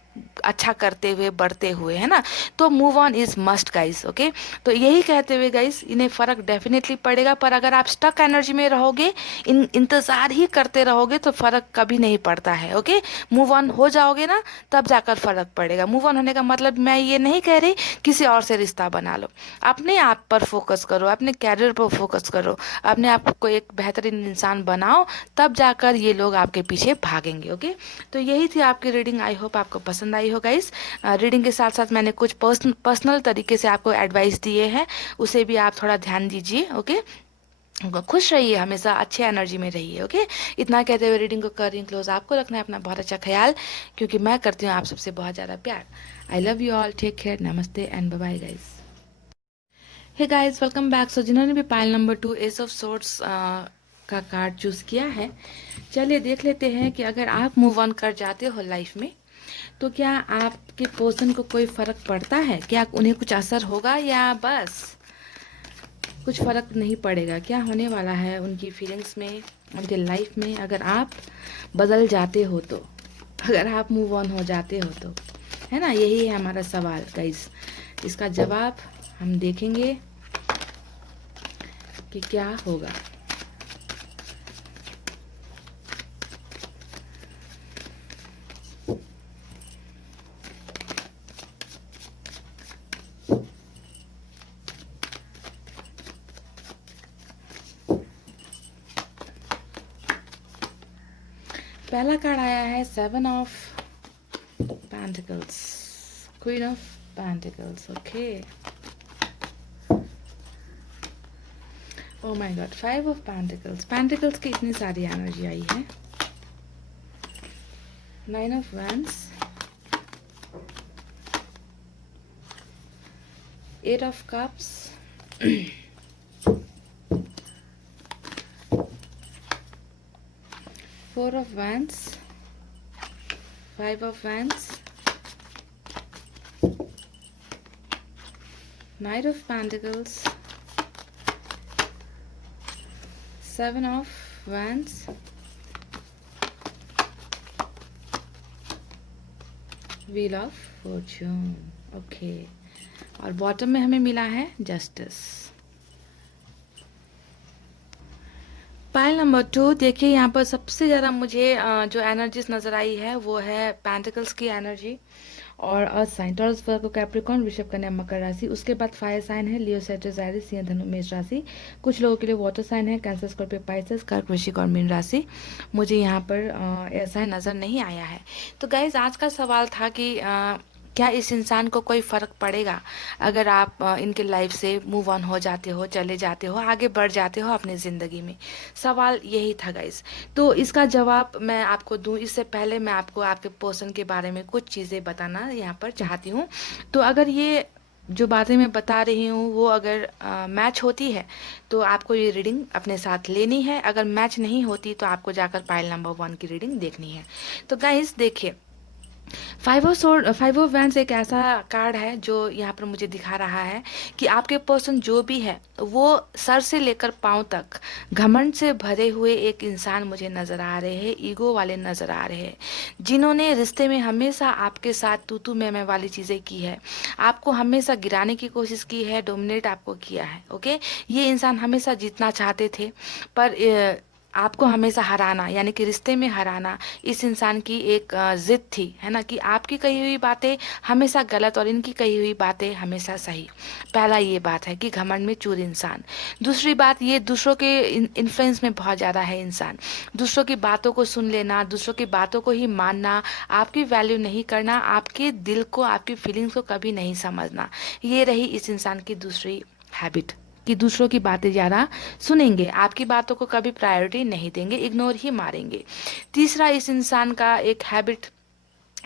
अच्छा करते हुए, बढ़ते हुए, है ना। तो move on is must guys. Okay, तो यही कहते हुए गाइस, इन्हें फ़र्क डेफिनेटली पड़ेगा। पर अगर आप स्टक एनर्जी में रहोगे, इंतज़ार ही करते रहोगे तो फ़र्क कभी नहीं पड़ता है। ओके, मूव ऑन हो जाओगे ना तब जाकर फ़र्क पड़ेगा। मूव ऑन होने का मतलब मैं ये नहीं कह रही किसी और से रिश्ता बना लो। अपने आप पर फोकस करो, अपने कैरियर पर फोकस करो, अपने आप को एक बेहतरीन इंसान बनाओ, तब जाकर ये लोग आपके पीछे भागेंगे। ओके, तो यही थी आपकी रीडिंग। आई होप आपको पसंद आई हो गाइस। रीडिंग के साथ साथ मैंने कुछ पर्सनल तरीके से आपको एडवाइस दिए हैं, उसे भी आप थोड़ा ध्यान दीजिए। ओके, खुश रहिए, हमेशा अच्छे एनर्जी में रहिए। ओके, इतना कहते हुए रीडिंग को कर रही क्लोज। आपको रखना है अपना बहुत अच्छा ख्याल, क्योंकि मैं करती हूँ आप सबसे बहुत ज़्यादा प्यार। I love you all, take care, नमस्ते and bye bye guys. Hey guys, welcome back. So जिन्होंने भी pile number 2 ace of swords का कार्ड चूज़ किया है, चलिए देख लेते हैं कि अगर आप मूव ऑन कर जाते हो लाइफ में तो क्या आपके पर्सन को कोई फ़र्क पड़ता है, क्या उन्हें कुछ असर होगा या बस कुछ फ़र्क नहीं पड़ेगा। क्या होने वाला है उनकी फीलिंग्स में, उनके लाइफ में, अगर आप बदल जाते हो तो, अगर आप मूव ऑन हो जाते हो तो, है ना। यही है हमारा सवाल गाइस। इसका जवाब हम देखेंगे कि क्या होगा। पहला कार्ड आया है 7 of pentacles, queen of pentacles. Okay, oh my God, 5 of pentacles. Pentacles की इतनी सारी एनर्जी आई है। 9 of wands, 8 of cups, 4 of Wands, 5 of Wands, Knight of Pentacles, 7 of Wands, Wheel of Fortune. Okay, और bottom में हमें मिला है justice. Pile number 2, देखिए यहाँ पर सबसे ज़्यादा मुझे जो एनर्जीज नज़र आई है वो है पेंटिकल्स की एनर्जी और अर्थ साइन, टॉरस, वर्गो, कैप्रिकॉर्न, वृषभ, कन्या, मकर राशि। उसके बाद फायर साइन है लियो, सैजिटेरियस, सिंह, धनु, मेष राशि। कुछ लोगों के लिए वाटर साइन है कैंसर, स्कॉर्पियो, पाइसेस, कर्क, वृश्चिक और मीन राशि। मुझे यहाँ पर ऐसा नज़र नहीं आया है। तो गाइज आज का सवाल था कि क्या इस इंसान को कोई फ़र्क पड़ेगा अगर आप इनके लाइफ से मूव ऑन हो जाते हो, चले जाते हो, आगे बढ़ जाते हो अपनी ज़िंदगी में। सवाल यही था गाइस। तो इसका जवाब मैं आपको दूं इससे पहले मैं आपको आपके पर्सन के बारे में कुछ चीज़ें बताना यहाँ पर चाहती हूँ। तो अगर ये जो बातें मैं बता रही हूँ वो अगर मैच होती है तो आपको ये रीडिंग अपने साथ लेनी है। अगर मैच नहीं होती तो आपको जाकर पाइल नंबर 1 की रीडिंग देखनी है। तो गाइस देखिए, 5 ऑफ वैंड्स एक ऐसा कार्ड है जो यहाँ पर मुझे दिखा रहा है कि आपके पर्सन जो भी है वो सर से लेकर पांव तक घमंड से भरे हुए एक इंसान मुझे नज़र आ रहे हैं, ईगो वाले नज़र आ रहे हैं, जिन्होंने रिश्ते में हमेशा आपके साथ तू मैं वाली चीज़ें की है, आपको हमेशा गिराने की कोशिश की है, डोमिनेट आपको किया है। ओके, ये इंसान हमेशा जीतना चाहते थे पर आपको हमेशा हराना यानी कि रिश्ते में हराना इस इंसान की एक जिद थी, है ना, कि आपकी कही हुई बातें हमेशा गलत और इनकी कही हुई बातें हमेशा सही। पहला ये बात है कि घमंड में चूर इंसान। दूसरी बात, ये दूसरों के इन्फ्लुएंस में बहुत ज़्यादा है इंसान। दूसरों की बातों को सुन लेना, दूसरों की बातों को ही मानना, आपकी वैल्यू नहीं करना, आपके दिल को, आपकी फीलिंग्स को कभी नहीं समझना, ये रही इस इंसान की दूसरी हैबिट कि दूसरों की बातें ज़्यादा सुनेंगे, आपकी बातों को कभी प्रायोरिटी नहीं देंगे, इग्नोर ही मारेंगे। तीसरा इस इंसान का एक हैबिट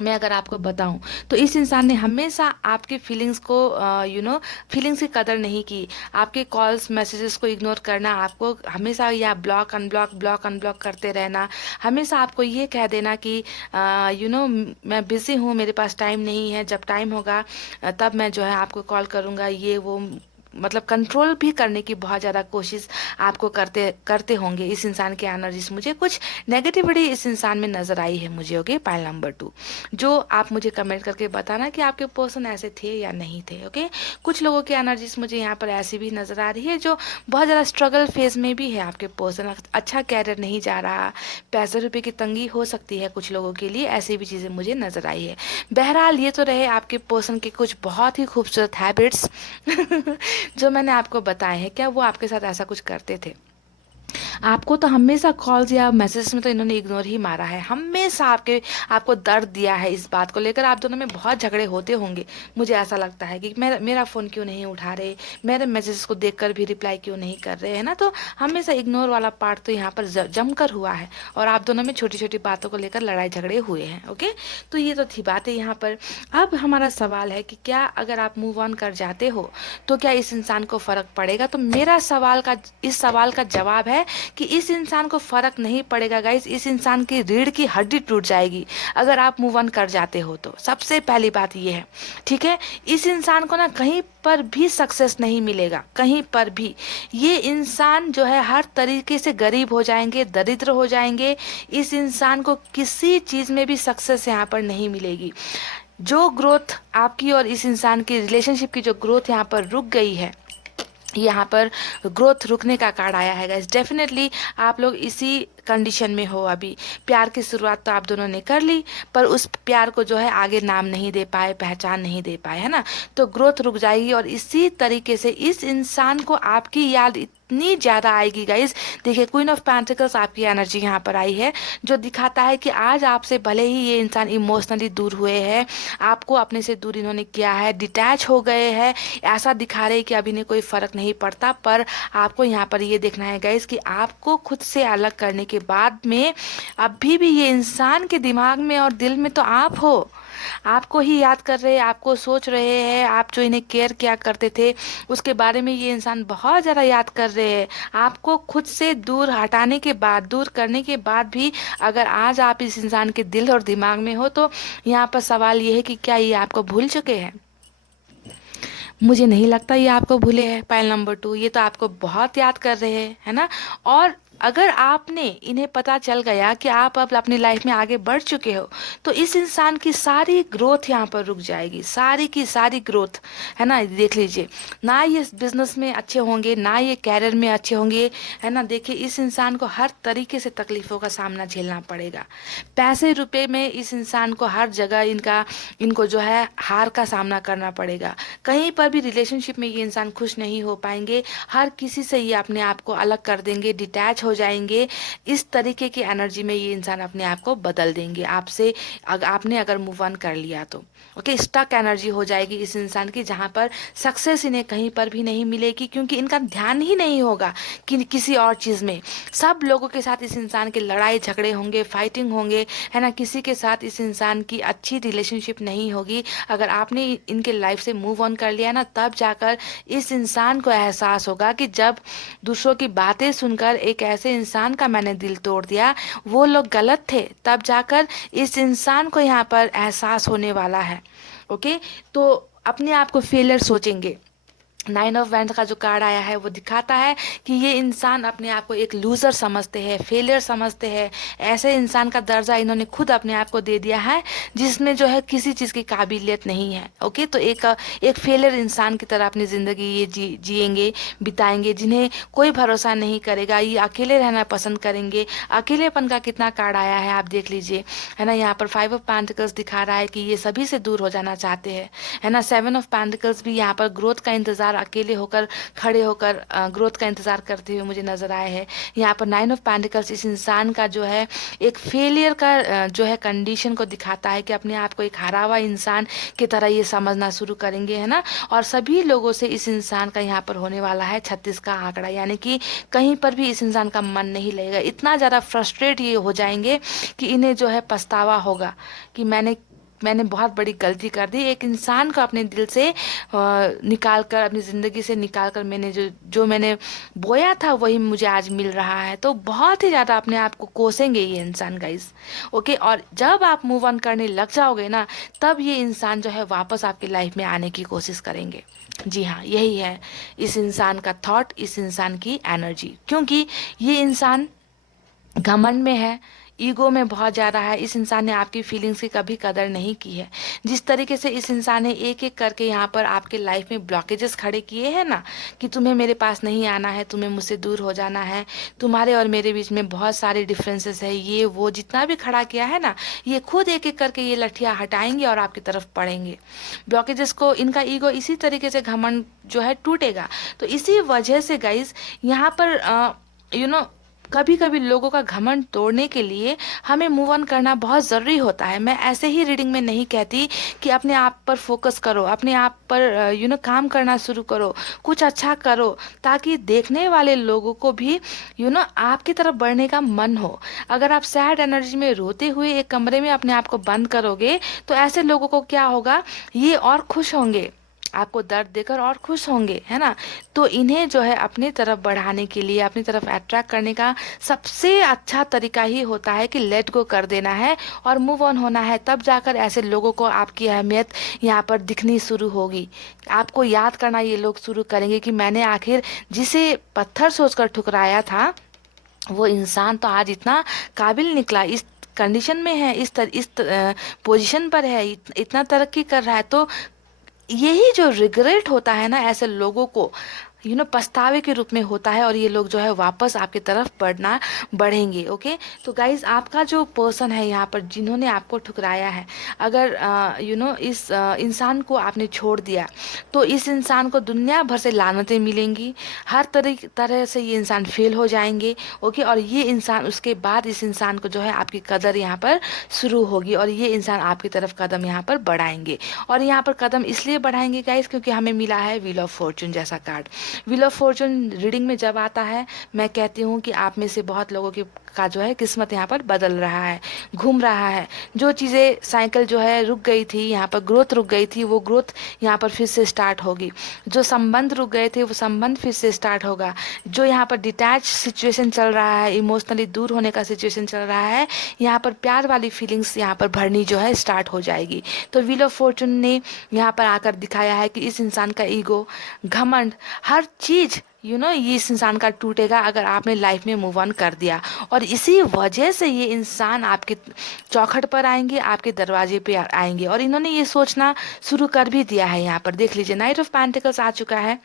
मैं अगर आपको बताऊं तो इस इंसान ने हमेशा आपकी फीलिंग्स को फीलिंग्स की कदर नहीं की। आपके कॉल्स मैसेजेस को इग्नोर करना, आपको हमेशा या ब्लॉक अनब्लॉक करते रहना, हमेशा आपको ये कह देना कि मैं बिज़ी हूँ, मेरे पास टाइम नहीं है, जब टाइम होगा तब मैं जो है आपको कॉल करूँगा, ये वो, मतलब कंट्रोल भी करने की बहुत ज़्यादा कोशिश आपको करते होंगे। इस इंसान की एनर्जीज, मुझे कुछ नेगेटिविटी इस इंसान में नज़र आई है मुझे। ओके, पाइल नंबर 2, जो आप मुझे कमेंट करके बताना कि आपके पर्सन ऐसे थे या नहीं थे। ओके, कुछ लोगों की एनर्जीज मुझे यहाँ पर ऐसी भी नज़र आ रही है जो बहुत ज़्यादा स्ट्रगल फेज में भी है। आपके पर्सन अच्छा कैरियर नहीं जा रहा, पैसे रुपये की तंगी हो सकती है कुछ लोगों के लिए, ऐसी भी चीज़ें मुझे नज़र आई है। बहरहाल ये तो रहे आपके पर्सन के कुछ बहुत ही खूबसूरत हैबिट्स जो मैंने आपको बताए हैं। क्या वो आपके साथ ऐसा कुछ करते थे? आपको तो हमेशा कॉल्स या मैसेज में तो इन्होंने इग्नोर ही मारा है, हमेशा आपको दर्द दिया है। इस बात को लेकर आप दोनों में बहुत झगड़े होते होंगे, मुझे ऐसा लगता है कि मेरा फ़ोन क्यों नहीं उठा रहे, मेरे मैसेज को देखकर भी रिप्लाई क्यों नहीं कर रहे, है ना। तो हमेशा इग्नोर वाला पार्ट तो यहाँ पर जमकर हुआ है और आप दोनों में छोटी छोटी बातों को लेकर लड़ाई झगड़े हुए हैं। ओके, तो ये तो थी बातें यहाँ पर। अब हमारा सवाल है कि क्या अगर आप मूव ऑन कर जाते हो तो क्या इस इंसान को फ़र्क पड़ेगा? तो मेरा इस सवाल का जवाब है कि इस इंसान को फर्क नहीं पड़ेगा गाइस। इस इंसान की रीढ़ की हड्डी टूट जाएगी अगर आप मूव ऑन कर जाते हो तो। सबसे पहली बात ये है, ठीक है। इस इंसान को ना कहीं पर भी सक्सेस नहीं मिलेगा, कहीं पर भी। ये इंसान जो है हर तरीके से गरीब हो जाएंगे, दरिद्र हो जाएंगे। इस इंसान को किसी चीज़ में भी सक्सेस यहाँ पर नहीं मिलेगी। जो ग्रोथ आपकी और इस इंसान की रिलेशनशिप की जो ग्रोथ यहाँ पर रुक गई है, यहाँ पर ग्रोथ रुकने का कार्ड आया है गाइस। डेफिनेटली आप लोग इसी कंडीशन में हो अभी। प्यार की शुरुआत तो आप दोनों ने कर ली पर उस प्यार को जो है आगे नाम नहीं दे पाए, पहचान नहीं दे पाए, है ना। तो ग्रोथ रुक जाएगी और इसी तरीके से इस इंसान को आपकी याद इतनी ज़्यादा आएगी गाइस। देखिए, क्वीन ऑफ पेंटिकल्स आपकी एनर्जी यहाँ पर आई है जो दिखाता है कि आज आपसे भले ही ये इंसान इमोशनली दूर हुए हैं, आपको अपने से दूर इन्होंने किया है, डिटैच हो गए हैं, ऐसा दिखा रहे कि अभी ने कोई फ़र्क नहीं पड़ता। पर आपको यहाँ पर ये देखना है गाइस कि आपको खुद से अलग करने के बाद में अभी भी ये इंसान के दिमाग में और दिल में तो आप हो। आपको ही याद कर रहे हैं, आपको सोच रहे हैं, आप जो इन्हें केयर किया करते थे उसके बारे में ये इंसान बहुत ज़्यादा याद कर रहे हैं। आपको खुद से दूर हटाने के बाद, दूर करने के बाद भी अगर आज आप इस इंसान के दिल और दिमाग में हो, तो यहाँ पर सवाल ये है कि क्या ये आपको भूल चुके हैं? मुझे नहीं लगता ये आपको भूले हैं। पॉइंट नंबर 2, ये तो आपको बहुत याद कर रहे हैं, है ना। और अगर आपने इन्हें पता चल गया कि आप अब अपनी लाइफ में आगे बढ़ चुके हो, तो इस इंसान की सारी ग्रोथ यहाँ पर रुक जाएगी, सारी की सारी ग्रोथ, है ना। देख लीजिए, ना ये बिजनेस में अच्छे होंगे, ना ये कैरियर में अच्छे होंगे, है ना। देखिए, इस इंसान को हर तरीके से तकलीफों का सामना झेलना पड़ेगा। पैसे रुपए में इस इंसान को हर जगह इनको जो है हार का सामना करना पड़ेगा। कहीं पर भी रिलेशनशिप में ये इंसान खुश नहीं हो पाएंगे। हर किसी से ये अपने आप को अलग कर देंगे, डिटैच हो जाएंगे। इस तरीके की एनर्जी में ये इंसान अपने आप को बदल देंगे आपसे, आपने अगर मूव ऑन कर लिया तो। ओके, स्टक एनर्जी हो जाएगी इस इंसान की, जहाँ पर सक्सेस इन्हें कहीं पर भी नहीं मिलेगी, क्योंकि इनका ध्यान ही नहीं होगा कि किसी और चीज़ में। सब लोगों के साथ इस इंसान के लड़ाई झगड़े होंगे, फाइटिंग होंगे, है ना। किसी के साथ इस इंसान की अच्छी रिलेशनशिप नहीं होगी। अगर आपने इनके लाइफ से मूव ऑन कर लिया ना, तब जाकर इस इंसान को एहसास होगा कि जब दूसरों की बातें सुनकर एक ऐसे इंसान का मैंने दिल तोड़ दिया, वो लोग गलत थे। तब जाकर इस इंसान को यहाँ पर एहसास होने वाला है। ओके, तो अपने आप को फेलियर सोचेंगे। 9 ऑफ वैंड का जो कार्ड आया है वो दिखाता है कि ये इंसान अपने आप को एक लूज़र समझते हैं, फेलियर समझते हैं। ऐसे इंसान का दर्जा इन्होंने खुद अपने आप को दे दिया है, जिसमें जो है किसी चीज़ की काबिलियत नहीं है। ओके, तो एक फेलियर इंसान की तरह अपनी ज़िंदगी ये जिएंगे, बिताएंगे, जिन्हें कोई भरोसा नहीं करेगा। ये अकेले रहना पसंद करेंगे। अकेलेपन का कितना कार्ड आया है आप देख लीजिए, है ना। यहाँ पर 5 ऑफ पेंटिकल्स दिखा रहा है कि ये सभी से दूर हो जाना चाहते हैं, है ना। 7 ऑफ पेंटिकल्स भी यहाँ पर ग्रोथ का इंतजार, अकेले होकर खड़े होकर ग्रोथ का इंतजार करते हुए मुझे नजर आए हैं। यहाँ पर 9 ऑफ पेंटिकल्स इस इंसान का जो है एक फेलियर का जो है कंडीशन को दिखाता है, कि अपने आप को एक हारा हुआ इंसान की तरह ये समझना शुरू करेंगे, है ना। और सभी लोगों से इस इंसान का यहाँ पर होने वाला है 36 का आंकड़ा, यानी कि कहीं पर भी इस इंसान का मन नहीं लगेगा। इतना ज़्यादा फ्रस्ट्रेट ये हो जाएंगे कि इन्हें जो है पछतावा होगा कि मैंने बहुत बड़ी गलती कर दी। एक इंसान को अपने दिल से निकाल कर, अपनी ज़िंदगी से निकाल कर, मैंने जो मैंने बोया था वही मुझे आज मिल रहा है। तो बहुत ही ज़्यादा अपने आप को कोसेंगे ये इंसान गाइस। ओके, और जब आप मूव ऑन करने लग जाओगे ना, तब ये इंसान जो है वापस आपकी लाइफ में आने की कोशिश करेंगे। जी हाँ, यही है इस इंसान का थॉट, इस इंसान की एनर्जी। क्योंकि ये इंसान घमंड में है, ईगो में बहुत ज़्यादा है। इस इंसान ने आपकी फीलिंग्स की कभी कदर नहीं की है। जिस तरीके से इस इंसान ने एक एक करके यहाँ पर आपके लाइफ में ब्लॉकेजेस खड़े किए हैं ना, कि तुम्हें मेरे पास नहीं आना है, तुम्हें मुझसे दूर हो जाना है, तुम्हारे और मेरे बीच में बहुत सारे डिफरेंसेस है, ये वो जितना भी खड़ा किया है ना, ये खुद एक एक करके ये लठियाँ हटाएंगे और आपकी तरफ पड़ेंगे। ब्लॉकेजेस को, इनका ईगो इसी तरीके से घमंड जो है टूटेगा। तो इसी वजह से गाइज यहाँ पर कभी कभी लोगों का घमंड तोड़ने के लिए हमें मूव ऑन करना बहुत ज़रूरी होता है। मैं ऐसे ही रीडिंग में नहीं कहती कि अपने आप पर फोकस करो, अपने आप पर काम करना शुरू करो, कुछ अच्छा करो, ताकि देखने वाले लोगों को भी आपकी तरफ बढ़ने का मन हो। अगर आप सैड एनर्जी में रोते हुए एक कमरे में अपने आप को बंद करोगे, तो ऐसे लोगों को क्या होगा, ये और खुश होंगे, आपको दर्द देकर और खुश होंगे, है ना। तो इन्हें जो है अपनी तरफ बढ़ाने के लिए, अपनी तरफ अट्रैक्ट करने का सबसे अच्छा तरीका ही होता है कि लेट गो कर देना है और मूव ऑन होना है। तब जाकर ऐसे लोगों को आपकी अहमियत यहाँ पर दिखनी शुरू होगी। आपको याद करना ये लोग शुरू करेंगे कि मैंने आखिर जिसे पत्थर सोचकर ठुकराया था, वो इंसान तो आज इतना काबिल निकला, इस कंडीशन में है, इस पोजीशन पर है, इतना तरक्की कर रहा है। तो यही जो रिग्रेट होता है ना, ऐसे लोगों को पछतावे के रूप में होता है, और ये लोग जो है वापस आपकी तरफ बढ़ेंगे। ओके, तो गाइज आपका जो पर्सन है यहाँ पर, जिन्होंने आपको ठुकराया है, अगर इस इंसान को आपने छोड़ दिया, तो इस इंसान को दुनिया भर से लानतें मिलेंगी, हर तरह से ये इंसान फेल हो जाएंगे। ओके, और ये इंसान, उसके बाद इस इंसान को जो है आपकी कदर यहाँ पर शुरू होगी, और ये इंसान आपकी तरफ कदम यहाँ पर बढ़ाएंगे। और यहाँ पर कदम इसलिए बढ़ाएंगे गाइज क्योंकि हमें मिला है व्हील ऑफ फॉर्चून जैसा card. Wheel of Fortune reading में जब आता है, मैं कहती हूँ कि आप में से बहुत लोगों के का जो है किस्मत यहाँ पर बदल रहा है, घूम रहा है। जो चीज़ें साइकिल जो है रुक गई थी, यहाँ पर ग्रोथ रुक गई थी, वो ग्रोथ यहाँ पर फिर से स्टार्ट होगी। जो संबंध रुक गए थे वो संबंध फिर से स्टार्ट होगा। जो यहाँ पर डिटैच सिचुएशन चल रहा है, इमोशनली दूर होने का सिचुएशन चल रहा है, यहाँ पर प्यार वाली फीलिंग्स यहाँ पर भरनी जो है स्टार्ट हो जाएगी। तो व्हील ऑफ फॉर्चून ने यहाँ पर आकर दिखाया है कि इस इंसान का ईगो, घमंड, हर चीज़ ये इस इंसान का टूटेगा अगर आपने लाइफ में मूव ऑन कर दिया। और इसी वजह से ये इंसान आपके चौखट पर आएंगे, आपके दरवाजे पे आएंगे। और इन्होंने ये सोचना शुरू कर भी दिया है। यहाँ पर देख लीजिए, नाइट ऑफ पेंटिकल्स आ चुका है।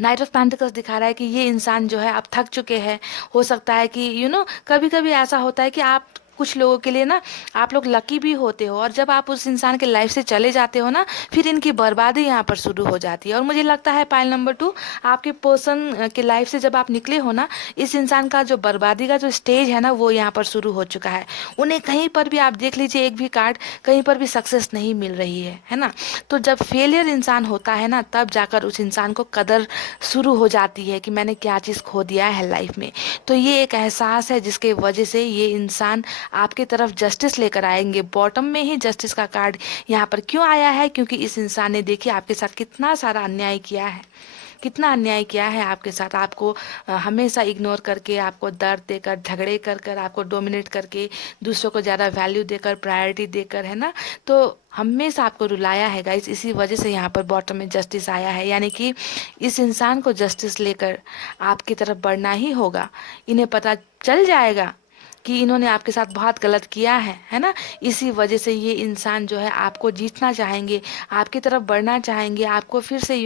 नाइट ऑफ पेंटिकल्स दिखा रहा है कि ये इंसान जो है अब थक चुके हैं। हो सकता है कि कभी कभी ऐसा होता है कि आप कुछ लोगों के लिए ना, आप लोग लकी भी होते हो, और जब आप उस इंसान के लाइफ से चले जाते हो ना, फिर इनकी बर्बादी यहाँ पर शुरू हो जाती है। और मुझे लगता है पाइल नंबर 2, आपके पर्सन के लाइफ से जब आप निकले हो ना, इस इंसान का जो बर्बादी का जो स्टेज है ना, वो यहाँ पर शुरू हो चुका है। उन्हें कहीं पर भी आप देख लीजिए, एक भी कार्ड कहीं पर भी सक्सेस नहीं मिल रही है ना। तो जब फेलियर इंसान होता है ना, तब जाकर उस इंसान को कदर शुरू हो जाती है कि मैंने क्या चीज़ खो दिया है लाइफ में। तो ये एक एहसास है जिसके वजह से ये इंसान आपकी तरफ जस्टिस लेकर आएंगे। बॉटम में ही जस्टिस का कार्ड यहाँ पर क्यों आया है? क्योंकि इस इंसान ने देखिए आपके साथ कितना सारा अन्याय किया है, कितना अन्याय किया है आपके साथ। आपको हमेशा इग्नोर करके, आपको दर्द देकर, झगड़े कर कर, आपको डोमिनेट करके, दूसरों को ज़्यादा वैल्यू देकर, प्रायोरिटी देकर, है ना। तो हमेशा आपको रुलाया है गाइस। इसी वजह से यहाँ पर बॉटम में जस्टिस आया है। यानी कि इस इंसान को जस्टिस लेकर आपकी तरफ बढ़ना ही होगा। इन्हें पता चल जाएगा कि इन्होंने आपके साथ बहुत गलत किया है ना। इसी वजह से ये इंसान जो है आपको जीतना चाहेंगे, आपकी तरफ बढ़ना चाहेंगे, आपको फिर से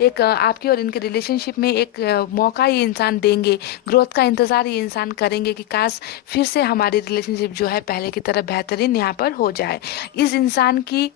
एक आपकी और इनके रिलेशनशिप में एक मौका ये इंसान देंगे। ग्रोथ का इंतज़ार ये इंसान करेंगे कि काश फिर से हमारी रिलेशनशिप जो है पहले की तरह बेहतरीन यहाँ पर हो जाए। इस इंसान की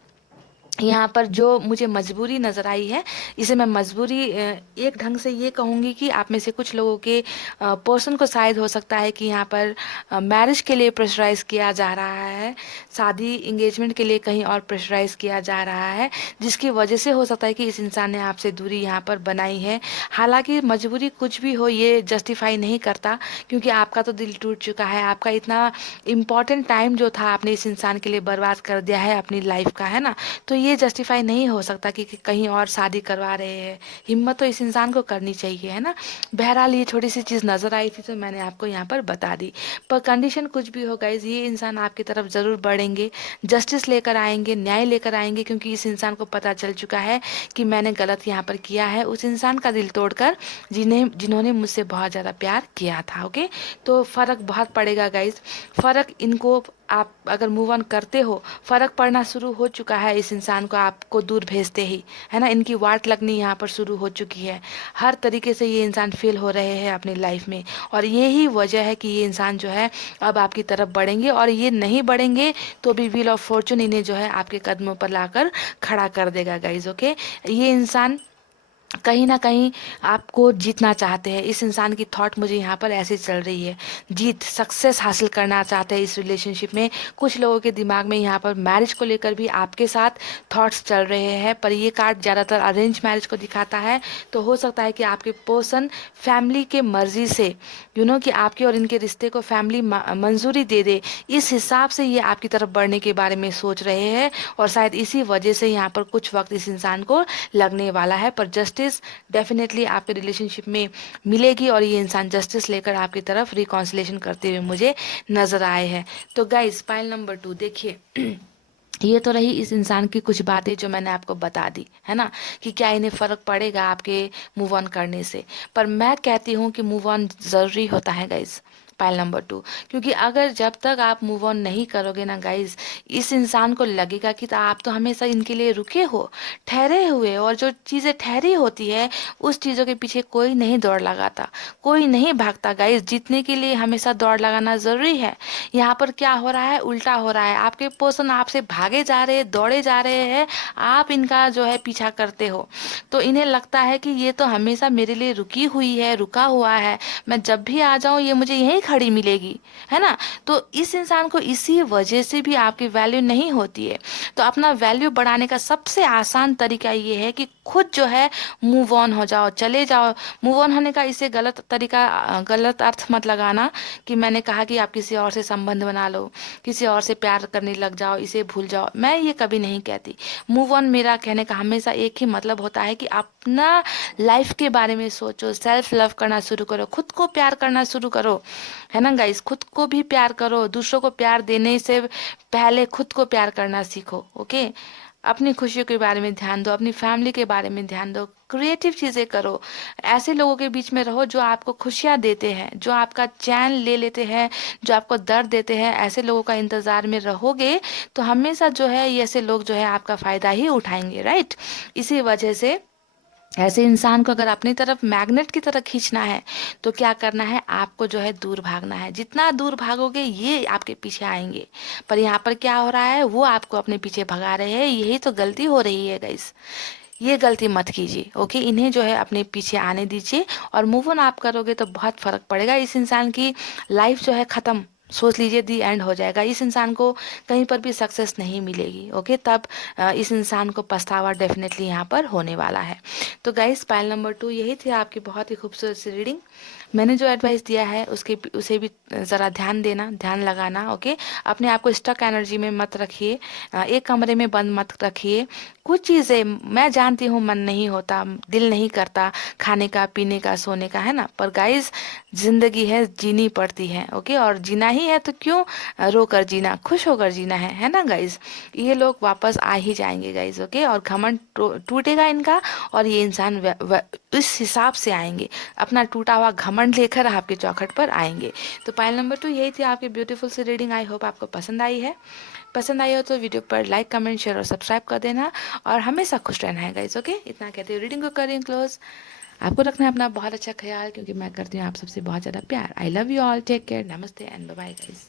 यहाँ पर जो मुझे मजबूरी नज़र आई है, इसे मैं मजबूरी एक ढंग से ये कहूँगी कि आप में से कुछ लोगों के पर्सन को शायद हो सकता है कि यहाँ पर मैरिज के लिए प्रेशराइज किया जा रहा है, शादी इंगेजमेंट के लिए कहीं और प्रेशराइज किया जा रहा है, जिसकी वजह से हो सकता है कि इस इंसान ने आपसे दूरी यहाँ पर बनाई है। हालांकि मजबूरी कुछ भी हो, ये जस्टिफाई नहीं करता, क्योंकि आपका तो दिल टूट चुका है। आपका इतना इम्पॉर्टेंट टाइम जो था आपने इस इंसान के लिए बर्बाद कर दिया है अपनी लाइफ का, है ना। तो ये जस्टिफाई नहीं हो सकता कि कहीं और शादी करवा रहे हैं। हिम्मत तो इस इंसान को करनी चाहिए, है ना। बहरहाल ये छोटी सी चीज़ नज़र आई थी तो मैंने आपको यहाँ पर बता दी। पर कंडीशन कुछ भी हो गाइज, ये इंसान आपकी तरफ ज़रूर बढ़ेंगे, जस्टिस लेकर आएंगे, न्याय लेकर आएंगे, क्योंकि इस इंसान को पता चल चुका है कि मैंने गलत यहाँ पर किया है। उस इंसान का दिल तोड़कर जिन्होंने मुझसे बहुत ज़्यादा प्यार किया था। ओके, तो फ़र्क बहुत पड़ेगा गाइज। फ़र्क इनको, आप अगर मूव ऑन करते हो, फ़र्क पड़ना शुरू हो चुका है इस इंसान को आपको दूर भेजते ही, है ना। इनकी वाट लगनी यहाँ पर शुरू हो चुकी है। हर तरीके से ये इंसान फेल हो रहे हैं अपनी लाइफ में, और यही वजह है कि ये इंसान जो है अब आपकी तरफ बढ़ेंगे। और ये नहीं बढ़ेंगे तो भी व्हील ऑफ फॉर्चून इन्हें जो है आपके कदमों पर लाकर खड़ा कर देगा गाइज। ओके, ये इंसान कहीं ना कहीं आपको जीतना चाहते हैं। इस इंसान की थॉट मुझे यहाँ पर ऐसे चल रही है, जीत, सक्सेस हासिल करना चाहते हैं इस रिलेशनशिप में। कुछ लोगों के दिमाग में यहाँ पर मैरिज को लेकर भी आपके साथ थॉट्स चल रहे हैं, पर ये कार्ड ज़्यादातर अरेंज मैरिज को दिखाता है। तो हो सकता है कि आपके पर्सन फैमिली के मर्जी से कि आपके और इनके रिश्ते को फैमिली मंजूरी दे दे, इस हिसाब से ये आपकी तरफ बढ़ने के बारे में सोच रहे हैं। और शायद इसी वजह से यहाँ पर कुछ वक्त इस इंसान को लगने वाला है, पर जस्टिस डेफिनेटली आपके रिलेशनशिप में मिलेगी। और ये इंसान जस्टिस लेकर आपकी तरफ रिकॉन्सिलेशन करते हुए मुझे नजर आए हैं। तो गाइस, पाइल नंबर 2 देखिए, ये तो रही इस इंसान की कुछ बातें जो मैंने आपको बता दी, है ना, कि क्या इन्हें फ़र्क पड़ेगा आपके मूव ऑन करने से। पर मैं कहती हूँ कि मूव ऑन ज़रूरी होता है गाइस, पाइल नंबर 2। क्योंकि अगर जब तक आप मूव ऑन नहीं करोगे ना गाइज, इस इंसान को लगेगा कि आप तो हमेशा इनके लिए रुके हो, ठहरे हुए, और जो चीज़ें ठहरी होती है उस चीज़ों के पीछे कोई नहीं दौड़ लगाता, कोई नहीं भागता गाइज। जीतने के लिए हमेशा दौड़ लगाना ज़रूरी है। यहाँ पर क्या हो रहा है, उल्टा हो रहा है। आपके पर्सन आपसे भागे जा रहे हैं, दौड़े जा रहे हैं, आप इनका जो है पीछा करते हो। तो इन्हें लगता है कि ये तो हमेशा मेरे लिए रुकी हुई है, रुका हुआ है, मैं जब भी आ जाऊँ ये मुझे यहीं खड़ी मिलेगी, है ना। तो इस इंसान को इसी वजह से भी आपकी वैल्यू नहीं होती है। तो अपना वैल्यू बढ़ाने का सबसे आसान तरीका ये है कि खुद जो है मूव ऑन हो जाओ, चले जाओ। मूव ऑन होने का इसे गलत तरीका, गलत अर्थ मत लगाना कि मैंने कहा कि आप किसी और से संबंध बना लो, किसी और से प्यार करने लग जाओ, इसे भूल जाओ। मैं ये कभी नहीं कहती। मूव ऑन मेरा कहने का हमेशा एक ही मतलब होता है कि अपना लाइफ के बारे में सोचो, सेल्फ लव करना शुरू करो, खुद को प्यार करना शुरू करो, है ना गाइस। खुद को भी प्यार करो, दूसरों को प्यार देने से पहले खुद को प्यार करना सीखो, ओके। अपनी खुशियों के बारे में ध्यान दो, अपनी फैमिली के बारे में ध्यान दो, क्रिएटिव चीज़ें करो। ऐसे लोगों के बीच में रहो जो आपको खुशियाँ देते हैं, जो आपका चैन ले लेते हैं, जो आपको दर्द देते हैं। ऐसे लोगों का इंतज़ार में रहोगे तो हमेशा जो है ये ऐसे लोग जो है आपका फ़ायदा ही उठाएंगे, राइट। इसी वजह से ऐसे इंसान को अगर अपनी तरफ मैग्नेट की तरह खींचना है तो क्या करना है, आपको जो है दूर भागना है। जितना दूर भागोगे ये आपके पीछे आएंगे। पर यहाँ पर क्या हो रहा है, वो आपको अपने पीछे भगा रहे हैं। यही तो गलती हो रही है गाइस। ये गलती मत कीजिए, ओके। इन्हें जो है अपने पीछे आने दीजिए और मूव ऑन आप करोगे तो बहुत फर्क पड़ेगा। इस इंसान की लाइफ जो है ख़त्म, सोच लीजिए दी एंड हो जाएगा। इस इंसान को कहीं पर भी सक्सेस नहीं मिलेगी, ओके। तब इस इंसान को पछतावा डेफिनेटली यहाँ पर होने वाला है। तो गाइस, पाइल नंबर 2 यही थी आपकी बहुत ही खूबसूरत सी रीडिंग। मैंने जो एडवाइस दिया है उसे भी ज़रा ध्यान देना, ध्यान लगाना, ओके। अपने आप को स्टक एनर्जी में मत रखिए, एक कमरे में बंद मत रखिए। कुछ चीज़ें मैं जानती हूँ मन नहीं होता, दिल नहीं करता खाने का, पीने का, सोने का, है ना। पर गाइस, जिंदगी है, जीनी पड़ती है, ओके। और जीना ही है तो क्यों रो कर जीना, खुश होकर जीना है ना गाइस। ये लोग वापस आ ही जाएंगे गाइस, ओके। और घमंड टूटेगा इनका और ये इंसान इस हिसाब से आएंगे, अपना टूटा हुआ घमंड लेकर आपके चौखट पर आएंगे। तो पाइल नंबर 2 यही थी आपकी ब्यूटीफुल सी रीडिंग। आई होप आपको पसंद आई है। पसंद आई हो तो वीडियो पर लाइक, कमेंट, शेयर और सब्सक्राइब कर देना और हमेशा खुश रहना है गाइस, ओके। इतना कहते हुए रीडिंग को करें क्लोज। आपको रखना है अपना बहुत अच्छा ख्याल, क्योंकि मैं करती हूँ आप सबसे बहुत ज़्यादा प्यार। I love you all, take care, नमस्ते एंड बाय बाय गाइस।